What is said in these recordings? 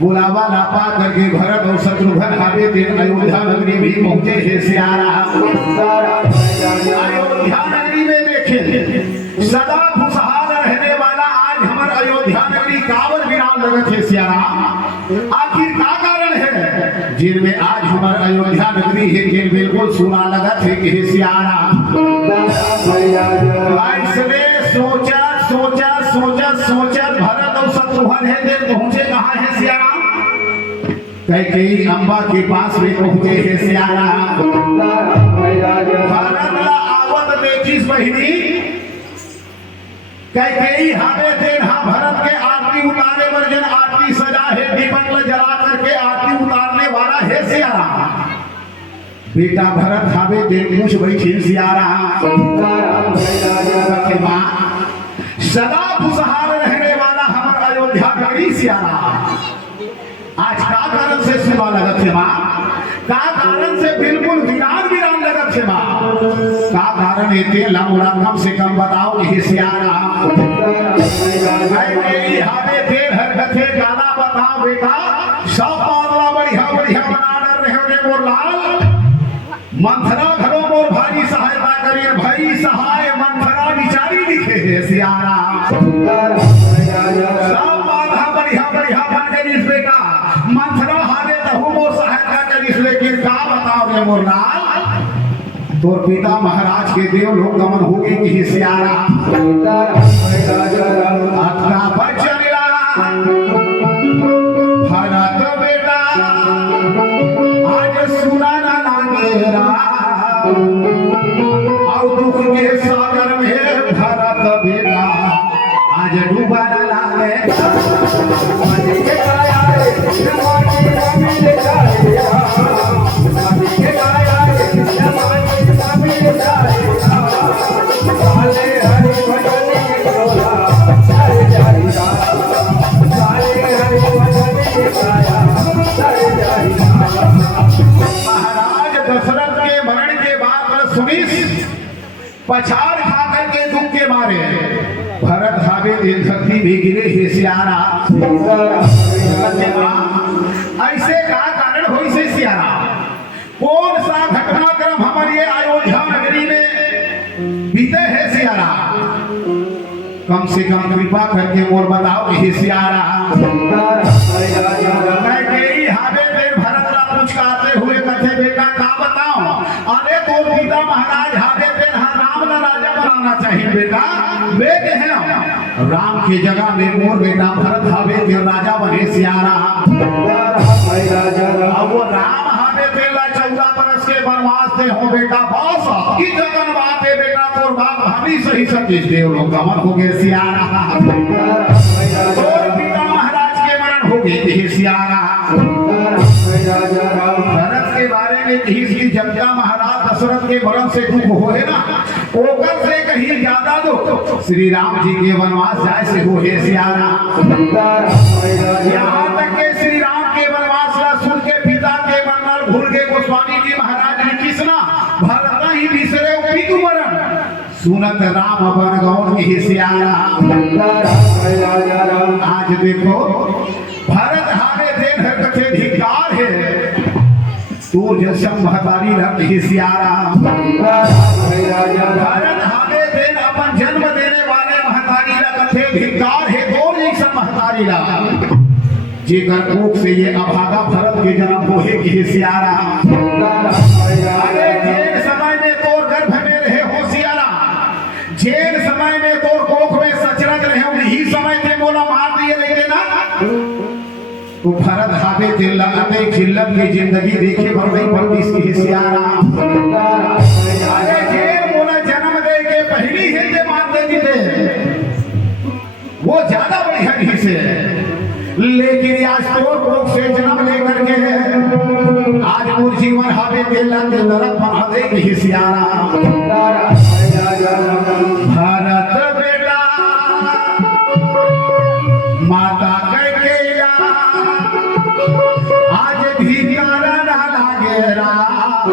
बुलावा ना पा करके भरत और शत्रुघ्न हावे दिन अयोध्या नगरी भी पहुंचे हे सियारा। अयोध्या नगरी में देखे सदा खुशहाल रहने वाला आज हमार अयोध्या नगरी कावर विराम लगत है सियारा। आखिर का कारण है जिनमें आज हमार अयोध्या नगरी है जिन बिल्कुल सुना लगत है कि सियारा। इसने सोचा सोचा सोचा सोचा भरत और शत्रुघ्न है दिन पहुंचे कहाँ है सियारा। कैकेयी अम्बा के पास में पहुंचे है सियारा। भरत ला आवत देखिस बहिनी कैकेयी हावे दिन हाँ भरत के आरती उतारे वर्जन आरती सजा है दीपक ला जला करके आरती उतारने वाला है सियारा। बेटा भरत हावे दिन पूछ बैठी सियारा। सदा खुशहाल रहने वाला हमारा अयोध्या नगरी सियारा आज का कारण से सुना लगत है माँ का कारण से बिल्कुल वीरान वीरान लगत है माँ का कारण है लंगड़ा कम से कम बताओ ये सियारा। हावे देर हर कथे गाना बताओ बेटा सब मामला बढ़िया बढ़िया बना रहे हो मोर लाल मंथरा घरों मोर भारी सहायता करिए भाई सहाय मंथरा विचारी लिखे है सियारा। सब बाधा बढ़िया बढ़िया बन गई बेटा मंथरा हावे तहु मोर सहायता करिस लेकिन का बताओ रे मोर लाल तोर पिता महाराज के देव लोग गमन हो गए कि सियारा। अपना बचन लाला भरत बेटा आज सुना ना लागेरा और दुख के सागर में भरत बेटा आज डूबा ना लागे। महाराज दशरथ के मरण के बाद सुनीस पछाड़ खाकर के दुख के मारे भरत हावे दिन धरती भी गिरे हे सियारा। ऐसे का कारण होई से सियारा कौन सा घटनाक्रम हमारे अयोध्या नगरी में बीते है सियारा कम से कम कृपा करके मोर बताओ हे सियारा। कैकेयी हावे दिन भरत ला पुचकारते हुए कथे बेटा का बताओ अरे तो पिता महाराज हावे दिन हाँ राम ला राजा बनाना चाहिए बेटा वे के हैं राम की जगह में मोर बेटा भरत हावे दिन राजा बने सियारा। अब वो राम हावे दिन ला 14 बरस के वनवास से हो बेटा बस की जगन बात है बेटा तोर बाप हमी सही सतीश देव लोग गमन हो गए सियारा। तोर पिता महाराज के मरण हो गए सियारा। भरत के बारे में इसकी जनता महाराज दशरथ के मरण से दुख हो है ना ओकर से कहीं ज्यादा दुख श्री राम जी के वनवास जाए से हो है सियारा। यहाँ तक के श्री राम के वनवास ला सुन के पिता के मरण भूल के गोस्वामी जी महाराज ने किसना भरत ही बिसरे पितु मरण सुनत राम बन गौन की सियारा। आज देखो भरत हावे देन हर कथे धिकार है तू जैसा महतारी रख ही सियारा। भरत हावे देन अपन जन्म देने वाले महतारी ला कथे धिकार है दो जैसा महतारी ला जेकर कोख से ये अभागा भरत के जन्म होहे की सियारा। अरे जेन समय में तोर गर्भ में रहे हो सियारा जेन समय में तोर कोख में सचरत रहे वही समय ते मोला मार दिए लेके ना तो भरत हावे दिल लगाते में जिल्लत की जिंदगी देखे भर नहीं पड़ती इसकी सियारा। अरे जेल बोला जन्म दे के पहली हिंदे मान देती थे वो ज्यादा बड़ी हड्डी से, लेकिन आज तोर कोख से जन्म लेकर के आज मोर जीवन हावे तेला के नरक बना देगी सियारा। भारत बेटा माता कैकेयी आज भी कारा ना लागे राम,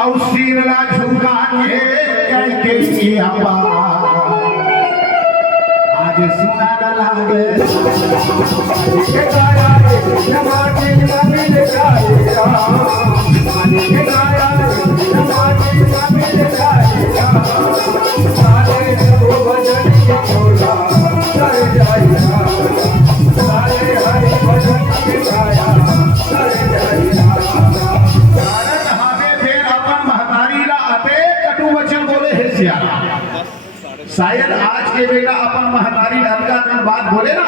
और सिरला झुका के कैकेयी आज सुना न लागे। शायद आज के बेटा अपन महतारी लड़का का बात बोले ना,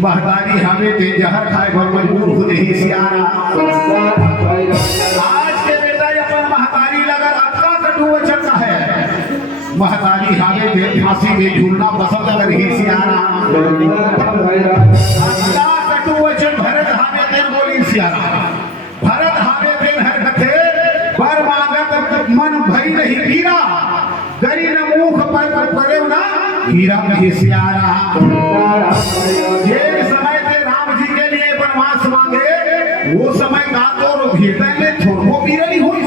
महतारी हमें ते जहर खाए घर मजबूर हो रही सियारा। आज के बेटा अपन महतारी लगा अटका कटु वचन का है, महतारी हमें ते फांसी में झूलना पसंद कर रही सियारा। अटका कटु वचन भरत हमें ते बोली सियारा, भरत हमें ते हर कथे पर मांगत मन भई नहीं पीरा, गरी न मुख पर पड़े ना हीरा में सियारा। जे समय ते राम जी के लिए वनवास मांगे वो समय का तो भीतर में थोड़ो पीरनी हुई,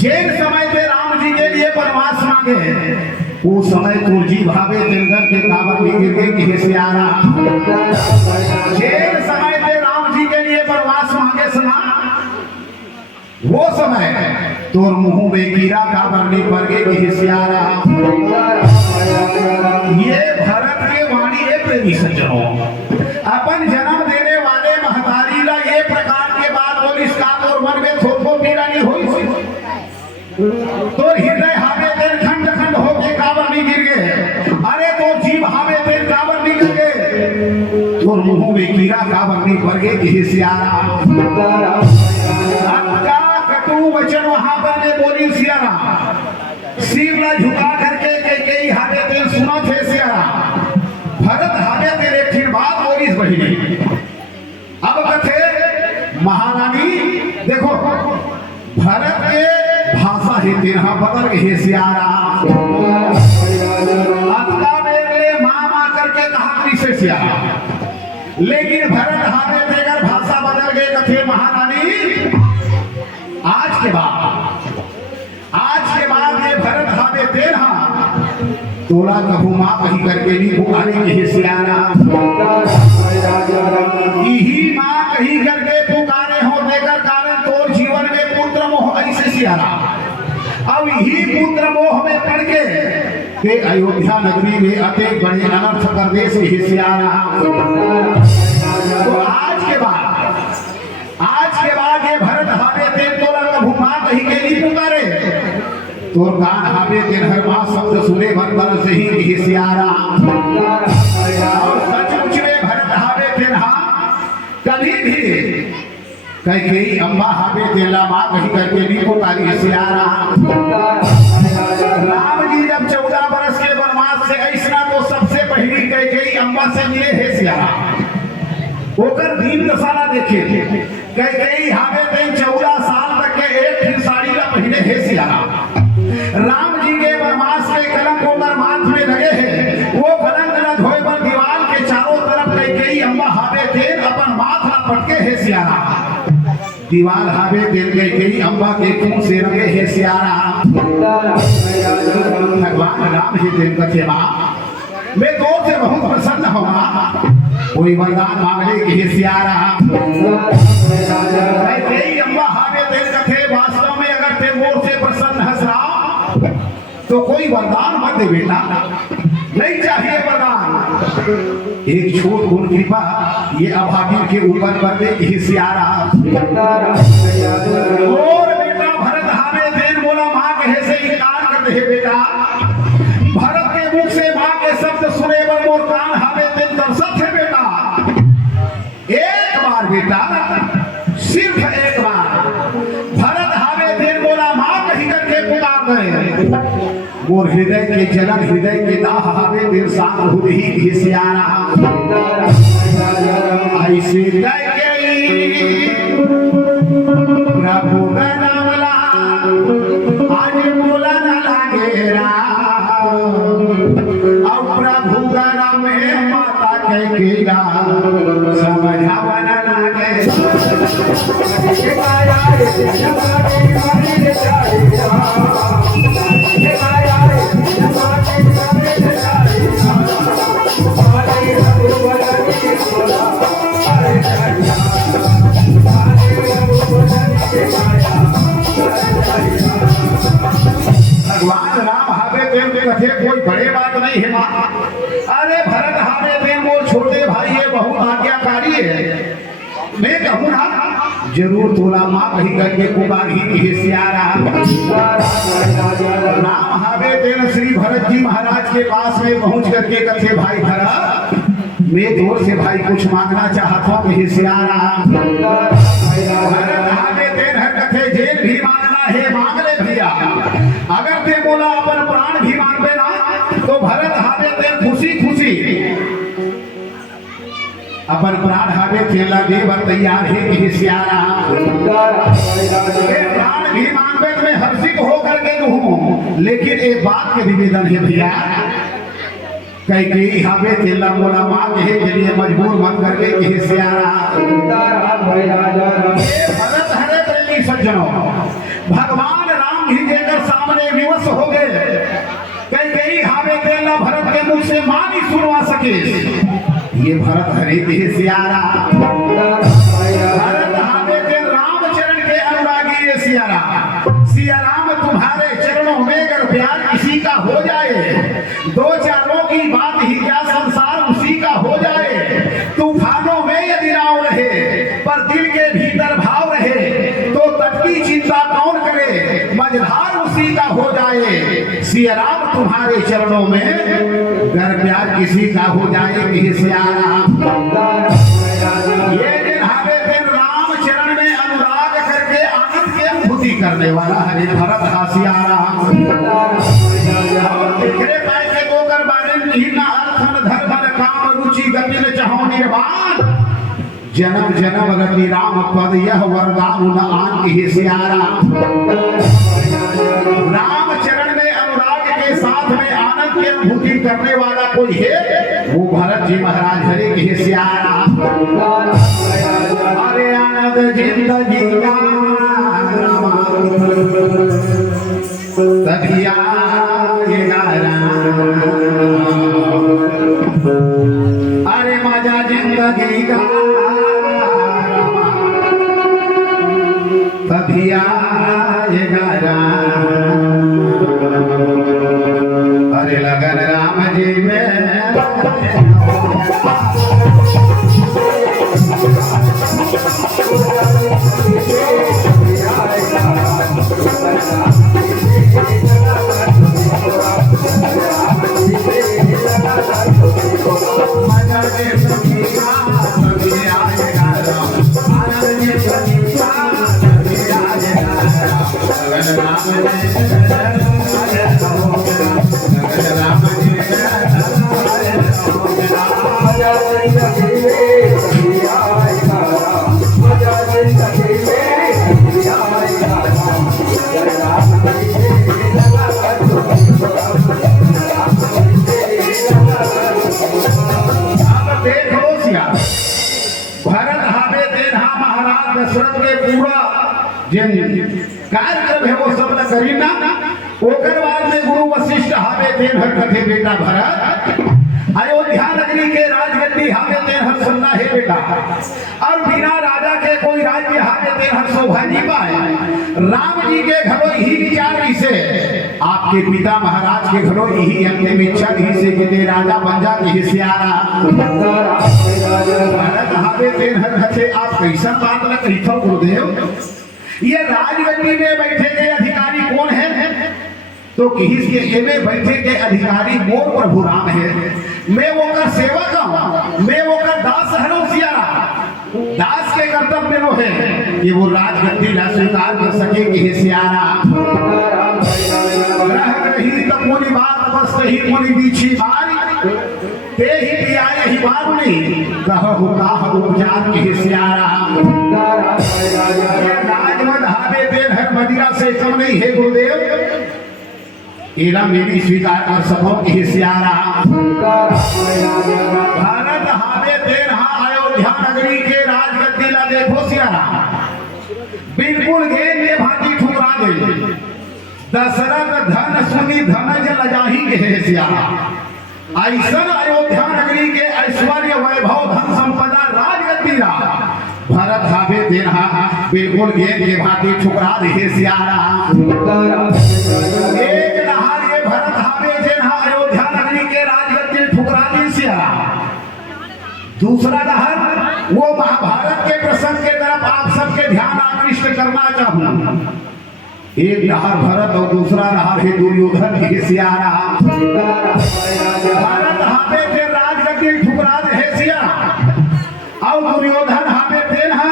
जे समय ते राम जी के लिए वनवास मांगे वो समय तुरजी भावे जंगल के काबर में गिर गए कि सियारा। जे समय ते राम जी के लिए वनवास मांगे सुना वो समय तोर मुंह में कीड़ा का बरनी पड़ गई सियारा। ये भरत के वाणी है प्रेमी सज्जनों, अपन जन्म देने वाले महतारी ला ये प्रकार के बात बोली इसका तोर मन में थोपो पीड़ा नहीं हुई, तोर हृदय हावे तेल खंड खंड होके काबर नहीं गिर गए, अरे तोर जीव हावे तेल काबर नहीं गिर गए, तोर मुंह में कीड़ा काबर नहीं पड़ गई सियारा। वचन वहां पर ने बोली सियारा, सिरला झुका करके कैकेयी हाथे तेल सुना थे सियारा, भरत हाथे तेरे फिर बात बोली बहिनी। अब कथे महारानी देखो भरत के भाषा ही तेरा बदल गई सियारा। अतका मेरे मामा करके कहा से सियारा, लेकिन भरत हाथे तेगर भाषा बदल गए कथे महारानी। आज के बाद ये भरत हावे तेरा तोला कहूँ माँ कही करके नहीं पुकारे के सियारा। यही माँ कही करके पुकारे हो देकर कारण तोर जीवन में पुत्र मोह ऐसे सियारा। अब यही पुत्र मोह में पड़ के अयोध्या नगरी में अति बड़े अनर्थ कर देश के सियारा। तो आज के बाद ये भरत हावे तेल तोला कभू माँ कही के नहीं पुकारे, तोर कान हावे तेल हर माँ शब्द सुने भर बल से ही सियारा। और सचमुच में भरत हावे तेल कभी भी कैकेयी अम्बा हावे तेला माँ कही करके नहीं पुकारी सियारा। राम जी जब 14 बरस के वनवास से ऐसा तो सबसे पहली कैकेयी अम्बा से मिले है सियारा, ओकर दीन दशा देखे थे। कैकेयी हावे तेल 14 साल तक के एक ही साड़ी का पहने है सियारा। राम जी के वनवास के कलंक ओकर माथ में लगे हैं, वो कलंक न धोए पर दीवार के चारों तरफ कैकेयी अम्बा हावे तेल अपन माथ न पटके है सियारा। दीवार हावे तेल कैकेयी अम्बा के खून से रंगे है सियारा। भगवान राम जी तेल कथे माँ मैं तो से बहुत प्रसन्न होगा, कोई वरदान मांगने के सियारा। कैकेयी अम्बा हावे तेल कथे वास्तव में अगर ते मोर से प्रसन्न हंस रहा तो कोई वरदान मत दे बेटा, नहीं चाहिए वरदान, एक छोट गुण कृपा ये अभागी के ऊपर कर दे कि सियारा। और बेटा भरत हावे तेल बोला माँ कहे से इनकार कर दे बेटा। भरत के मुख से माँ के शब्द सुने पर मोर कान हावे तेल दर्शक है बेटा। एक बार भरत हावे देर बोला माँ कही करके पुकार गए मोर हृदय के जलन हृदय के दाह हावे देर सांग हो रही घिसियारा ऐसे कह गई प्रभु का नाम ला आज बोला न लागेरा और प्रभु का नाम है माता के कीड़ा समझावा न लागे भगवान राम हावे देव कथे कोई बड़े बात नहीं है माँ अरे भरत हावे देव वो छोटे भाई है बहुत आज्ञाकारी है मैं कहूँ ना जरूर तोला माँ कही करके पुकारी हिस्यारा राम हावे देव श्री भरत जी महाराज के पास में पहुंच करके कथे भाई भरत मैं दूर से भाई कुछ मांगना चाहता हूँ हिस्यारा भरत हावे देव कथे जेल भी मांगना है मांग ले भैया अगर ते बोला अपन प्राण भी मांगे ना तो भरत हावे ते खुशी खुशी अपन प्राण हावे तेला देव तैयार है हिस्यारा प्राण भी मांगे तो मैं हर्षित होकर के हूँ लेकिन एक बात के निवेदन है भैया कई हावे तेला बोला मांग है के लिए मजबूर मत करके हिस्यारा भरत हरे प्रेमी सज्जनों भगवान राम ही देकर सामने विवश हो गए कई हावे तेला भरत के मुंह से मां नहीं सुनवा सके ये भरत हरे हिस्यारा भरत हावे ते रामचरण के अनुरागी ये सियारा सिया राम तुम्हारे चरणों में अगर प्यार किसी का हो जाए दो चारों की बात ही क्या संसार उसी का हो जाए तूफानों में यदि नाव रहे पर दिल के भीतर भाव रहे तो तट की चिंता कौन करे मझधार उसी का हो जाए सिया राम तुम्हारे चरणों में घर प्यार किसी का हो जाए हिस्यारा ये दिन हावे दिन राम चरण में अनुराग करके आनंद की अनुभूति करने वाला हरे भरत हासियारा दिखरे पाए के गोकर बारे में ही ना अर्थ धर्म काम रुचि गति न चाहो निर्वाण जन्म जन्म रति राम पद यह वरदान न आन की हिस्यारा राम चरण में अनुराग के साथ में आनंद की अनुभूति करने वाला कोई है वो भरत जी महाराज हरे की हिस्यारा अरे आनंद जिंदगी का तभी आएगा अरे मजा जिंदगी का तभी आएगा अरे लगन राम जी में दशरथ के पूरा जिन कार्यक्रम है वो सब न करी ना ओकर बाद में गुरु वशिष्ठ हावे देन हर कथे बेटा भरत अयोध्या नगरी के राजगद्दी हावे देन हर सुनना है बेटा और बिना राजा के कोई राज्य हावे देन हर शोभा नहीं पाए राम जी के घरों ही विचार से आपके पिता महाराज के घरों यही अंतिम इच्छा ही से के राजा बन जा के हिस्यारा भरत हावे देन हर कथे आप कैसा बात न कही थो गुरुदेव ये राजगद्दी में बैठे के अधिकारी कौन है तो किस के में बैठे के अधिकारी मोर प्रभु राम है मैं वो का सेवक हूँ मैं वो का दास हूँ सियारा दास के कर्तव्य में है कि वो राजगद्दी ला स्वीकार कर सके कि हे सियारा रह रही तब मोरी बात बस ही मोरी बीछी बारी ते ही दिया यही बात नहीं कहु काह उपचार के हे सियारा राजमद हावे देन हर मदिरा से कम नहीं है गुरुदेव एरा मेरी स्वीकार कर सको कि हे सियारा भारत हावे देन हा अयोध्या नगरी के राजगद्दी ला देखो सियारा बिल्कुल गेंद के भांति ठुकरा दे दशरथ धन सुनी धनज लजाही के हे सियारा ऐसा अयोध्या नगरी के ऐश्वर्य वैभव धन संपदा राजगद्दी ला भरत हावे देन हा बिल्कुल गेंद के भांति ठुकरा दे सियारा एक नहार ये भरत हावे देन हा अयोध्या नगरी के राजगद्दी ठुकरा दी सियारा दूसरा नहर वो महाभारत के प्रसंग के तरफ आप सबके ध्यान आकृष्ट करना चाहूं एक नहर भरत और दूसरा नहर है दुर्योधन के सियारा भारत हावे देन राजगद्दी ठुकरा दे सियारा और दुर्योधन हावे देन हा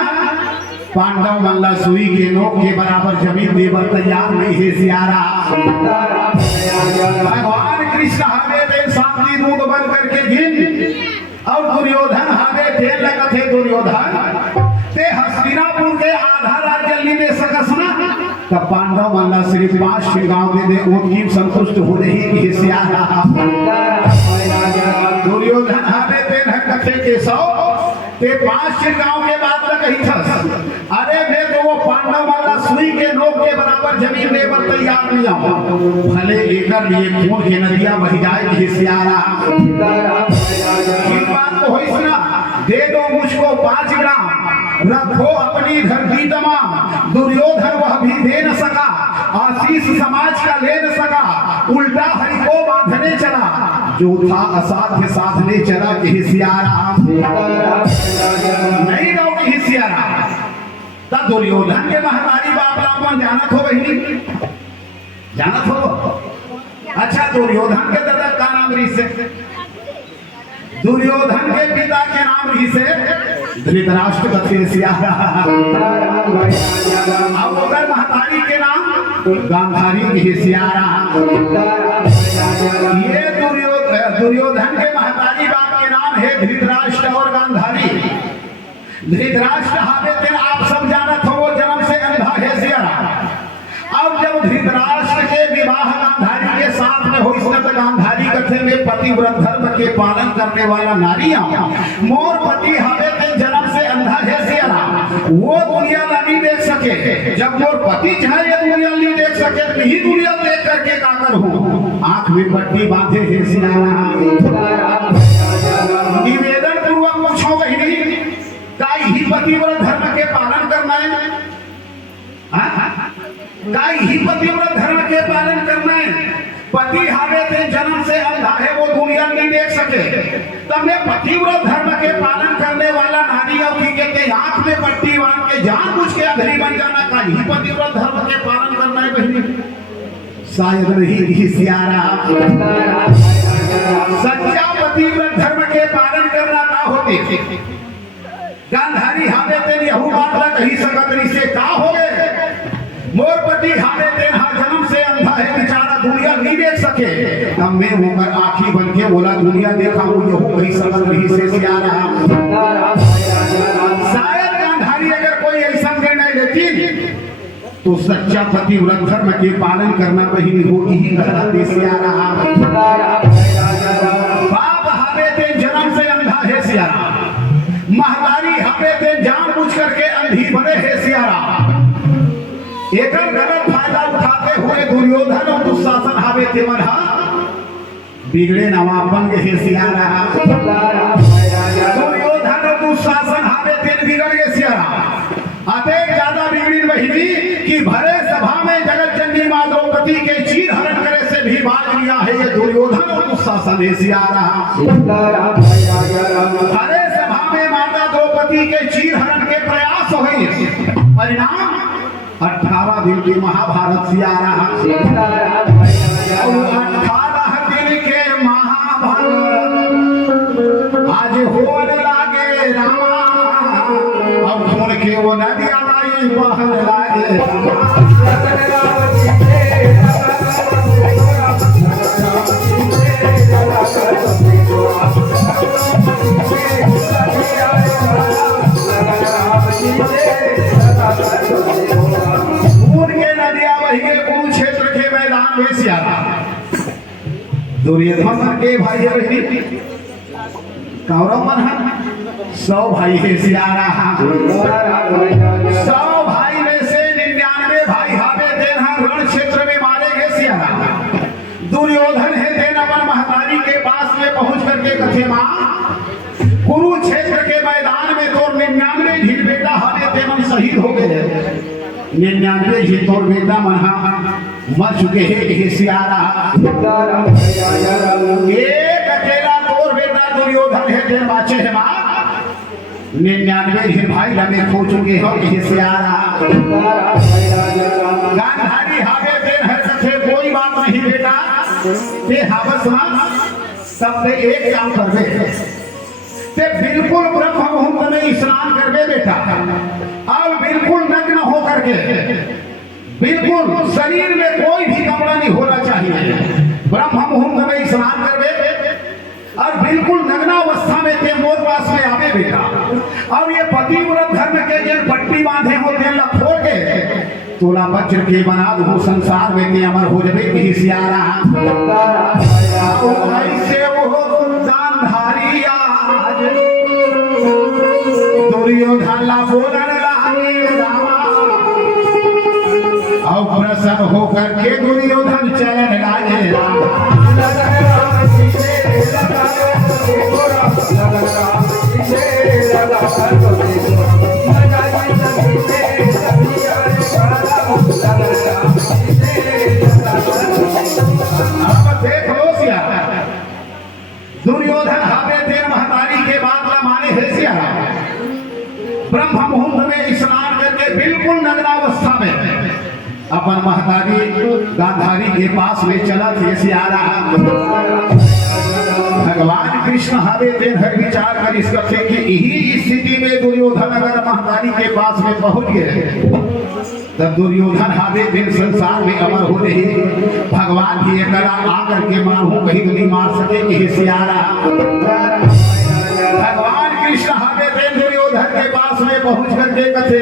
पांडव मल्ला सुई के नोक के बराबर जमीन देवर तैयार नहीं है सियारा भगवान कृष्ण हावे देन शांति दूत बन करके गिन और दुर्योधन हावे देन लगा थे दुर्योधन ते हस्तिनापुर के आधा राज्य ली दे सकस ना तब पांडव मल्ला सिर्फ 5 गांव दे दे उनकी संतुष्ट हो रही कि सियारा दुर्योधन हावे देन कथे के 100 ते 5 गांव के बाद तक ही थस अरे वे तो वो पांडव वाला सुई के नोक के बराबर जमीन दे पर तैयार नहीं आओ भले लेकर लिए खून के नदियां बह जाए कि सियारा एक बात तो होई सुना दे दो मुझको 5 ग्राम रखो अपनी धरती तमाम दुर्योधन वह भी दे न सका आशीष समाज का ले न सका उल्टा हरि को बांधने चला जो था असाध्य साधने चला कि सियारा नहीं गाँव की हिस्सियारा तब दुर्योधन के महतारी बाप राम जानत हो बहनी जानत हो अच्छा दुर्योधन के दादा का नाम रही से दुर्योधन के पिता के नाम रही से धृतराष्ट्र कथे सियारा अब अगर महतारी के नाम गांधारी की सियारा ये दुर्योधन के महतारी बाप के नाम है धृतराष्ट्र और गांधारी धृतराष्ट्र हावे दिन आप सब जानत हो वो जन्म से अंधा है सियारा अब जब धृतराष्ट्र के विवाह गांधारी के साथ में हो इसने तो गांधारी कथे में पतिव्रत धर्म के पालन करने वाला नारियां मोर पति हावे दिन जन्म से अंधा है सियारा वो दुनिया नहीं देख सके जब मोर पति चाहे ये दुनिया नहीं देख सके तो ही दुनिया देख करके काकर हो आंख में पट्टी बांधे है सियारा निवेदन पूर्वक पूछो बहिनी का ही पतिव्रत धर्म के पालन करना है का ही पतिव्रत धर्म के पालन करना है पति हावे थे जन्म से अंधा है वो दुनिया नहीं देख सके तब मैं पतिव्रत धर्म के पालन करने वाला नारी और के आंख में पट्टी बांध के जानबूझ के अंधेरी बन जाना का ही पतिव्रत धर्म के पालन करना है बहनी शायद नहीं सियारा सच्चा पतिव्रत धर्म के पालन करना ना होते गांधारी हावे तेन यहू बात कही सकत से का हो गए मोर पति हावे तेन हा जन्म से अंधा है बेचारा दुनिया नहीं देख सके तब मैं होकर आंखी बन के बोला दुनिया देखा हूं यहू कही सकत नहीं से सियारा शायद गांधारी अगर कोई ऐसा निर्णय लेती तो सच्चा पतिव्रत धर्म के पालन करना कहीं हो ही कहलाते सियारा बाप हावे तेन जन्म से अंधा है सियारा महतारी हावे तेन जानबूझ करके अंधी बने है सियारा एक गलत फायदा उठाते हुए दुर्योधन और दुशासन हावे थे मना बिगड़े नवापन के सियारा दुर्योधन और दुशासन हावे थे बिगड़ गए सियारा अतः ज्यादा बिगड़ी बहिनी कि भरे सभा में जगत चंडी मां द्रौपदी के चीर हरण करे से भी भाग लिया है ये दुर्योधन और दुशासन है सियारा भरे सभा में माता द्रौपदी के चीर हरण के प्रयास हुए परिणाम 18 दिन की महाभारत सियारा 18 दिन के महाभारत आज होने लागे रामा अब खून के वो नदियां लाई नहीं पहन लागे खून के नदियां बही के कुरुक्षेत्र के मैदान में सियारा दुर्योधन के भाई बहनी कौरव मन 100 भाई है सियारा 100 भाई में से 99 भाई हावे देन रण क्षेत्र में मारे गए सियारा दुर्योधन है देन अपन महतारी के पास में पहुंच करके कथे मां कुरुक्षेत्र के मैदान में तो 99 ही बेटा हावे देवन शहीद हो गए 99 ही तोर बेटा मना मर चुके हैं सियारा एक अकेला तोर बेटा दुर्योधन है देन बाचे है मां 99 ही भाई लगे खो चुके हो सियारा गांधारी हावे देन है कथे कोई बात नहीं बेटा ते हावस ना सब ते एक काम करबे ते बिल्कुल ब्रह्म मुहूर्त में स्नान करबे बेटा और बिल्कुल नग्न हो करके बिल्कुल शरीर में कोई भी कपड़ा नहीं होना चाहिए ब्रह्म मुहूर्त में स्नान करबे और बिल्कुल नग्नावस्था में ते मोर पास में आवे बेटा और ये पतिव्रत धर्म के जे पट्टी बांधे होते लखो के तोला वज्र के बना दो संसार में ते अमर हो जबे की सियारा ओ ऐसे वो गांधारी आज दुर्योधन ला बोलने लागे रामा और प्रसन्न होकर के दुर्योधन चलन लागे देख लो सियारा दुर्योधन हावे देर महतारी के बात न माने है सियारा ब्रह्म मुहूर्त में स्नान करके बिल्कुल नग्नावस्था में अपन महतारी गांधारी के पास में चला थे सियारा भगवान कृष्ण हावे देन हर विचार कर इस कथे कि यही स्थिति में दुर्योधन अगर महतारी के पास में पहुंच गए तब दुर्योधन हावे दिन संसार में अमर हो रही भगवान की कला आकर के मारू कहीं नहीं मार सके कि सियारा भगवान कृष्ण हावे दिन दुर्योधन के पास में पहुंच करके कथे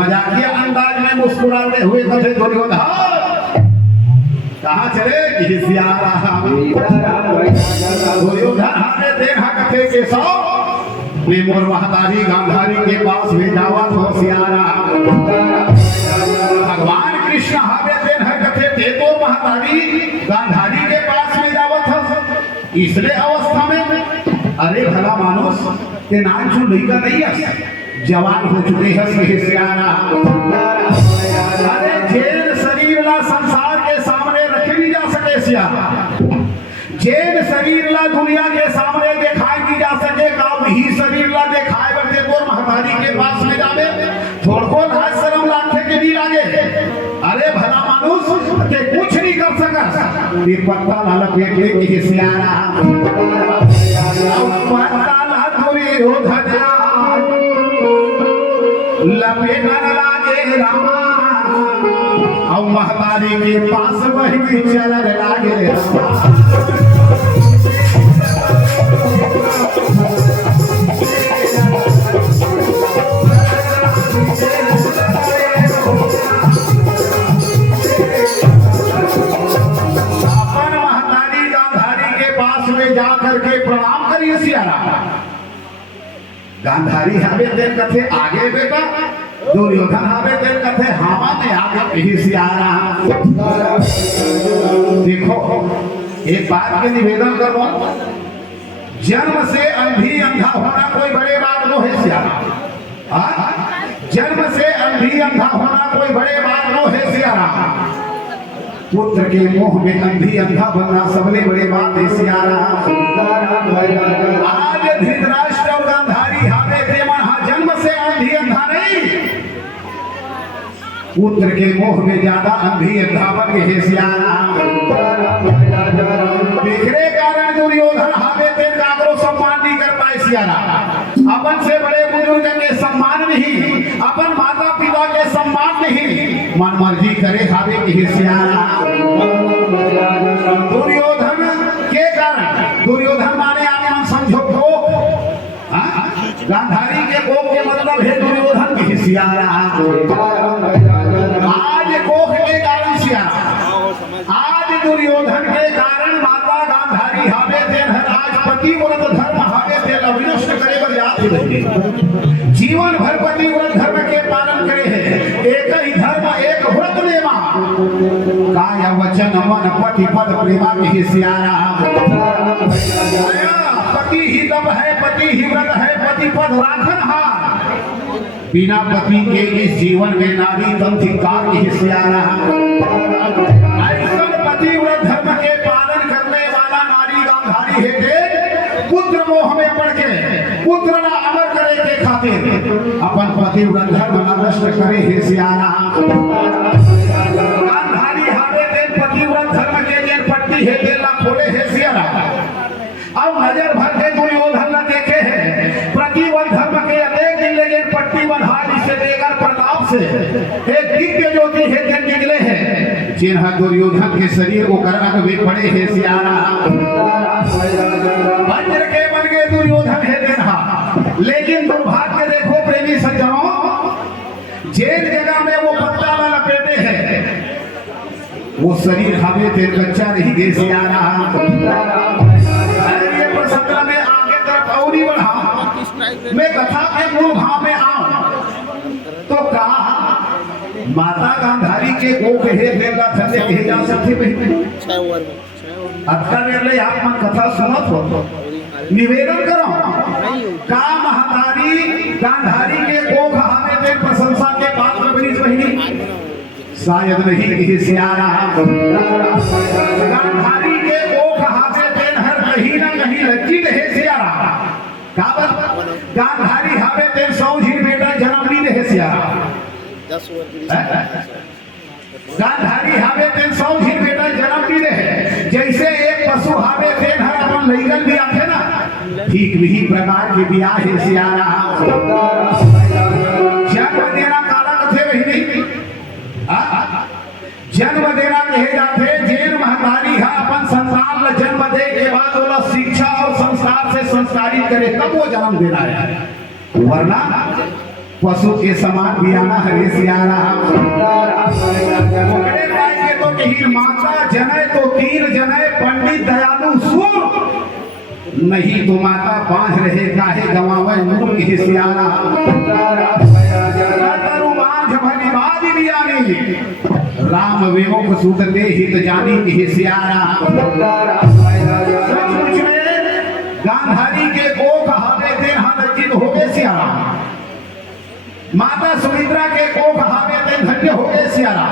मजाकिया अंदाज में मुस्कुराते हुए कथे दुर्योधन कहाँ चले कि सियारा दुर्योधन हावे दिन कथे के सौ ने मोर महतारी गांधारी के पास में जावा तो सियारा भगवान कृष्ण हावे दिन है कथे थे तो महतारी गांधारी के पास में जावत है इसलिए अवस्था में अरे भला मानुस के नाम जो लड़का नहीं है जवान हो चुके हैं सियारा अरे जेल शरीर ला संसार के सामने रखे नहीं जा सके सियारा जेल शरीर ला दुनिया के सामने दिखाई नहीं जा सके काम ही शरीर ला दिखाए बरते तो महतारी के पास में जावे थोड़को लाज शर्म लागे के नहीं लागे अरे भला मानुस के कुछ नहीं कर सका ये पत्ता ला लपेट ले के सियारा पत्ता ला दुर्योधन लपेट लागे रामा और महतारी के पास वही चलन लागे जाकर के प्रणाम करिए सियारा गांधारी हावे देन कथे आगे बेटा दुर्योधन हावे देन कथे हामा में आगे ही सियारा देखो एक बात के निवेदन करो जन्म से अंधी अंधा होना कोई बड़े बात नो है सियारा जन्म से अंधी अंधा होना कोई बड़े बात नो है सियारा पुत्र के मोह में अंधी अंधा बनना सबले बड़े बात है सियारा आज धृतराष्ट्र और गांधारी हावे देवा जन्म से अंधी अंधा नहीं पुत्र के मोह में ज्यादा अंधी अंधा बन गए सियारा बिखरे कारण दुर्योधन हावे देव का सम्मान नहीं कर पाए सियारा अपन से बड़े बुजुर्ग के सम्मान नहीं अपन माता पिता के नहीं मन मर्जी करे हावे के सियारा। दुर्योधन के कारण, दुर्योधन माने आप मन समझो कोख, गांधारी के कोख के मतलब है दुर्योधन के सियारा। आज कोख के कारण सियारा, आज दुर्योधन के कारण माता गांधारी हावे तेन आज पतिव्रत धर्म हावे तेन अविनष्ट करे बर जात रहे। जीवन भर पतिव्रत धर्म के पालन करे है। एक ही धर्म एक व्रत लेवा, काय वचन मन पति पद प्रेमा के सियारा। पति ही तब है, पति ही व्रत है, पति पद राखन हार। बिना पति के इस जीवन में नारी तम धिक्कार के सियारा। ऐसा पतिव्रत धर्म के पालन करने वाला नारी गांधारी है के पुत्र मोह में पड़ के पुत्र ना अमर करे के खातिर अपन पतिव्रत धर्म ना नष्ट करे है सियारा। गांधारी हावे तेन पतिव्रत धर्म के जेन पट्टी है तेन ला खोले है सियारा। अब नजर भर के दुर्योधन ला देखे है प्रतिव्रत धर्म के अनेक दिन लगे पट्टी बंधा जिससे देकर प्रताप से एक दिव्य ज्योति है तेन निकले है जिन्हा दुर्योधन के शरीर को करना वे पड़े है सियारा। वज्र के बन गए दुर्योधन है देना, लेकिन दुर्भाग्य देखो प्रेमी सज्जनों, जेल जगह में वो पत्ता वाला लपेटे है वो शरीर हमें तेर बच्चा नहीं दे सियारा। ये प्रसंग में आगे तरफ और ही बढ़ा, मैं कथा के मूल भाव में आऊं तो कहा माता गांधारी के कोख है देवला थले कहे जा सकते बहन। अक्का मेरे आप मन कथा सुनत हो, निवेदन करो का महतारी गांधारी के कोख हमें दे प्रशंसा के पात्र बनी बहिनी शायद नहीं कहे सियारा। गांधारी के कोख हमें देन हर कहीं ना कहीं लज्जित है सियारा। काबत गांधारी हमें देन सौझी बेटा जन्म ली है सियारा। गांधारी हावे तेन सौझी बेटा जन्म दी रहे। जैसे एक पशु हावे तेन हर अपन लइकन भी आथे ना, ठीक वही प्रकार के ब्याह है सियारा। जन्म देना काला कथे वही नहीं, जन्म देना कहे जाते जेन महतारी हा अपन संतान ला जन्म दे के बाद ओला शिक्षा और संस्कार से संस्कारित करे तब वो जन्म देना है, वरना पशु के समान बियाना हरे सियारा। के तो कहीं माता जने तो तीर जने पंडित दयालु सुर नहीं तो माता बांध रहे काहे गवावे मूल के सियारा। राम विमुख सूतते हित जानी के सियारा। सचमुच में गांधारी के कोख हावे तेन लज्जित हो गए सियारा। माता सुमित्रा के कोख हावे तेन धन्य हो गए सियारा।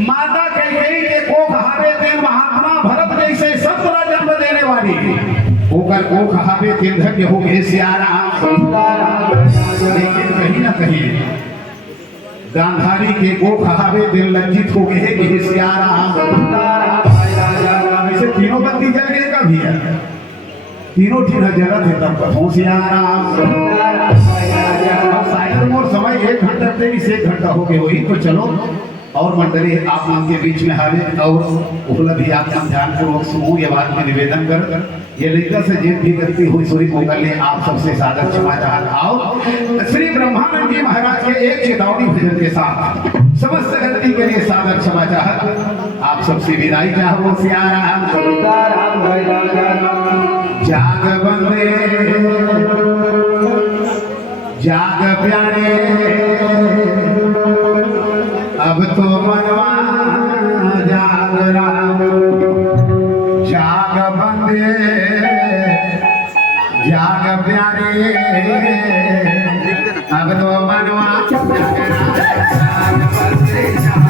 माता कैकेयी के कोख हावे तेन महात्मा भरत जैसे सत्रह जन्म देने वाली होकर कोख हावे तेन धन्य हो गए सियारा। लेकिन कहीं ना कहीं गांधारी के कोख हावे तेन लज्जित हो गए कि सियारा। वैसे तीनों बत्ती जल गए का भी है, तीनों ठीक जगह थे तब कथों सियारा। शायद मोर समय 1 घंटा से भी 1 घंटा हो गए वही तो चलो और मंडली आप लोग के बीच में हावे और उपलब्ध भी आप ध्यान पूर्वक सुनो। ये बात में निवेदन कर ये लड़का से जिन भी गलती हुई सोई को कर ले आप सबसे सादर क्षमा चाहता आओ। श्री ब्रह्मानंद जी महाराज के एक चेतावनी भजन के साथ समस्त गलती के लिए सादर क्षमा चाहत आप सबसे विदाई चाहो सियारा। जाग बंदे जाग प्यारे अब तो मनवा जाग राम। जाग बंदे जाग प्यारे अब तो मनवा जाग राम।